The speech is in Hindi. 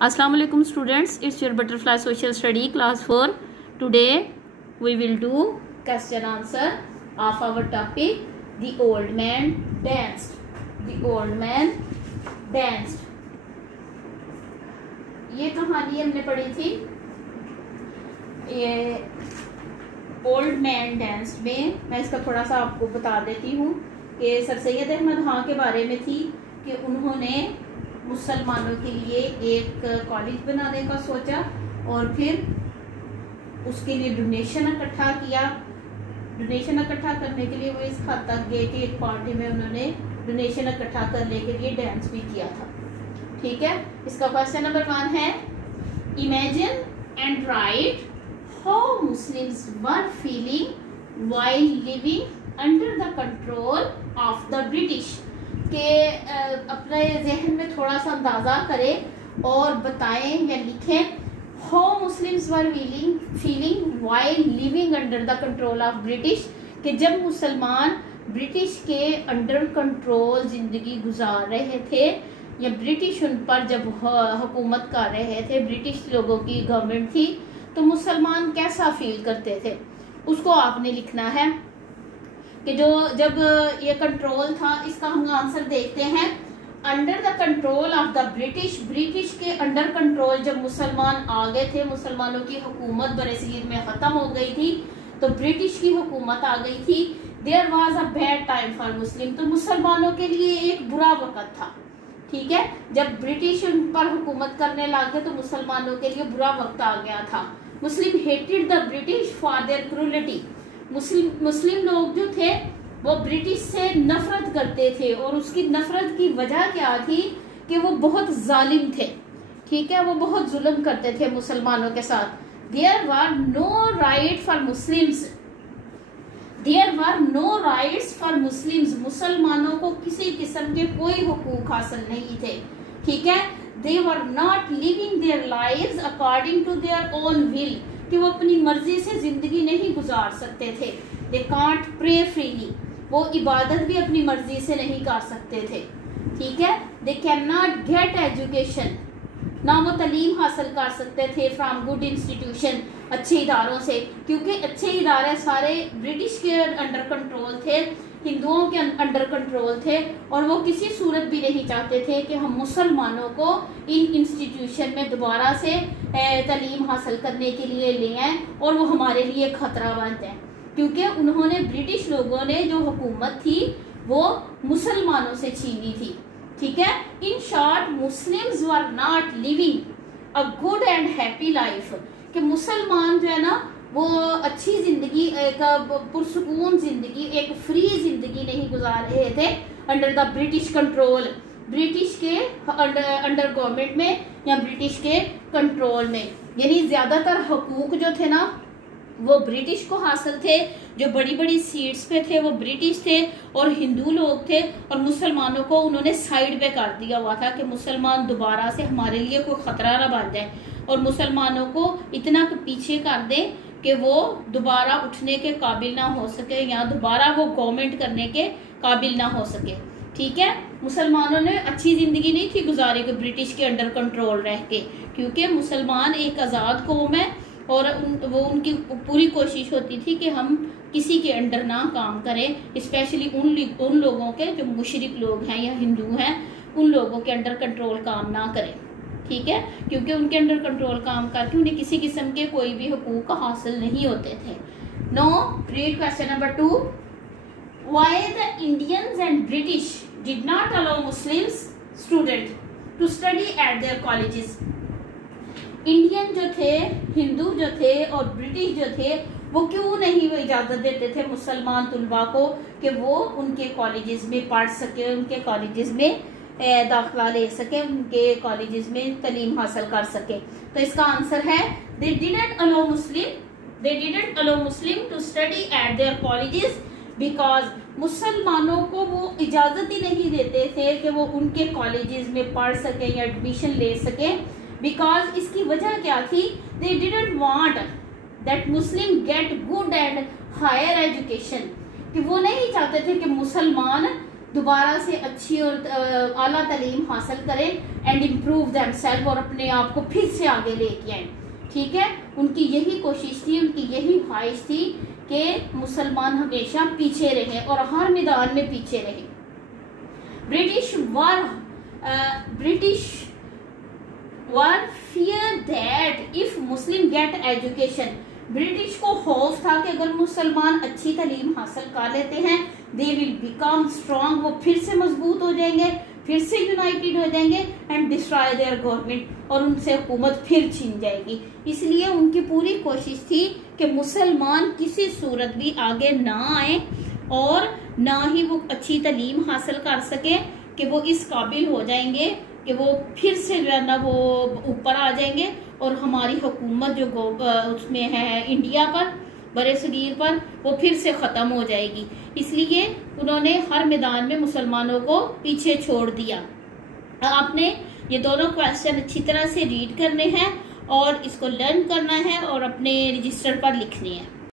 Assalamu alaikum students, it's your butterfly social study class 4. Today we will do question answer of our topic the old man danced. The old man danced. ये कहानी हमने पढ़ी थी ये ओल्ड मैन डांस में। मैं इसका थोड़ा सा आपको बता देती हूँ कि सर सैयद अहमद खां के बारे में थी कि उन्होंने मुसलमानों के लिए एक कॉलेज बनाने का सोचा और फिर उसके लिए डोनेशन इकट्ठा किया। डोनेशन इकट्ठा करने के लिए वो इस हद तक गए कि एक पार्टी में उन्होंने डोनेशन इकट्ठा करने के लिए डांस भी किया था। ठीक है, इसका क्वेश्चन नंबर 1 है imagine and right how Muslims were feeling while living under the control of the British. के अपने जहन में थोड़ा सा अंदाजा करें और बताएं या लिखें how Muslims were feeling while living under the control of British, कि जब मुसलमान ब्रिटिश के अंडर कंट्रोल जिंदगी गुजार रहे थे या ब्रिटिश उन पर जब हुकूमत कर रहे थे, ब्रिटिश लोगों की गवर्नमेंट थी, तो मुसलमान कैसा फील करते थे उसको आपने लिखना है कि जो जब ये कंट्रोल था। इसका हम आंसर देखते हैं under the control of the British. British के अंडर कंट्रोल जब मुसलमान आ गए थे, मुसलमानों की हुकूमत बरसीर में खत्म हो गई थी, तो ब्रिटिश की हुकूमत आ गई थी। There was a bad time for Muslim, तो मुसलमानों के लिए एक बुरा वक्त था। ठीक है, जब ब्रिटिश उन पर हुकूमत करने लगे तो मुसलमानों के लिए बुरा वक्त आ गया था। Muslim hated the British for their cruelty. Muslim लोग जो थे वो ब्रिटिश से नफरत करते थे और उसकी नफरत की वजह क्या थी कि वो बहुत जालिम थे। ठीक है, वो बहुत जुल्म करते थे मुसलमानों के साथ। There were no right for Muslims, there were no rights for Muslims. मुसलमानों को किसी किस्म के कोई हुकूक हासिल नहीं थे। ठीक है, they were not living their lives according to their own will, कि वो अपनी मर्जी से जिंदगी नहीं गुजार सकते थे। दे कांट प्रे फ्रीली, वो इबादत भी अपनी मर्जी से नहीं कर सकते थे। ठीक है, they can not get education, ना वो तालीम हासिल कर सकते थे फ्रॉम गुड इंस्टीट्यूशन, अच्छे इदारों से, क्योंकि अच्छे इदारे सारे ब्रिटिश के अंडर कंट्रोल थे, हिंदुओं के अंडर कंट्रोल थे, और वो किसी सूरत भी नहीं चाहते थे कि हम मुसलमानों को इन इंस्टीट्यूशन में दोबारा से तालीम हासिल करने के लिए ले आए और वो हमारे लिए खतरा बन जाए, क्योंकि उन्होंने ब्रिटिश लोगों ने जो हुकूमत थी वो मुसलमानों से छीनी थी। ठीक है, in short Muslims were not living a good and happy life, कि मुसलमान जो है ना वो अच्छी जिंदगी, एक पुरसुकून जिंदगी, एक फ्री जिंदगी नहीं गुजार रहे थे under the British control, British के अंडर गवर्नमेंट में या ब्रिटिश के कंट्रोल में। यानी ज्यादातर हुकूक जो थे ना वो ब्रिटिश को हासिल थे, जो बड़ी बड़ी सीट्स पे थे वो ब्रिटिश थे और हिंदू लोग थे, और मुसलमानों को उन्होंने साइड पे कर दिया हुआ था कि मुसलमान दोबारा से हमारे लिए कोई खतरा ना बन जाए और मुसलमानों को इतना पीछे कर दें कि वो दोबारा उठने के काबिल ना हो सके या दोबारा वो गवर्नमेंट करने के काबिल ना हो सके। ठीक है, मुसलमानों ने अच्छी जिंदगी नहीं थी गुजारी कि ब्रिटिश के अंडर कंट्रोल रह के, क्योंकि मुसलमान एक आज़ाद कौम है और वो उनकी पूरी कोशिश होती थी कि हम किसी के अंडर ना काम करें, स्पेशली उन लोगों के जो मुशरिक लोग हैं या हिंदू हैं, उन लोगों के अंडर कंट्रोल काम ना करें। ठीक है, क्योंकि उनके अंडर कंट्रोल काम करके उन्हें किसी किस्म के कोई भी हुकूक हासिल नहीं होते थे। No read question number 2 why the Indians and British did not allow Muslims student to study at their colleges. Indian जो थे, हिंदू जो थे और ब्रिटिश जो थे, वो क्यों नहीं वो इजाजत देते थे मुसलमान तुलबा को कि वो उनके कॉलेजेस में पढ़ सके, उनके कॉलेजेस में दाखिला ले सके, उनके कॉलेजेस में तालीम हासिल कर सके। तो इसका आंसर है they didn't allow Muslim to study at their colleges because मुसलमानों को वो इजाजत ही नहीं देते थे कि वो उनके कॉलेजेस में पढ़ सके या एडमिशन ले सके। बिकॉज इसकी वजह क्या थी, they didn't want that Muslim get good and higher education, कि वो नहीं चाहते थे कि मुसलमान दोबारा से अच्छी और आला तालीम हासिल करें एंड इम्प्रूव देमसेल्फ, और अपने आप को फिर से आगे लेके आए। ठीक है, उनकी यही कोशिश थी, उनकी यही ख्वाहिश थी कि मुसलमान हमेशा पीछे रहे और हर मैदान में पीछे रहे। British were fear that if Muslim get education, British को खौफ था कि अगर मुसलमान अच्छी तालीम हासिल कर लेते हैं दे विल बिकम स्ट्रांग, वो फिर से मजबूत हो जाएंगे, फिर से यूनाइटेड हो जाएंगे एंड डिस्ट्रॉय देयर गवर्नमेंट, और उनसे हुकूमत फिर छीन जाएगी। इसलिए उनकी पूरी कोशिश थी कि मुसलमान किसी सूरत भी आगे ना आए और ना ही वो अच्छी तालीम हासिल कर सके कि वो इस काबिल हो जाएंगे कि वो फिर से जो है ना वो ऊपर आ जाएंगे और हमारी हुकूमत जो उसमें है इंडिया पर, बड़े सगीर पर, वो फिर से ख़त्म हो जाएगी। इसलिए उन्होंने हर मैदान में मुसलमानों को पीछे छोड़ दिया। आपने ये दोनों क्वेश्चन अच्छी तरह से रीड करने हैं और इसको लर्न करना है और अपने रजिस्टर पर लिखने हैं।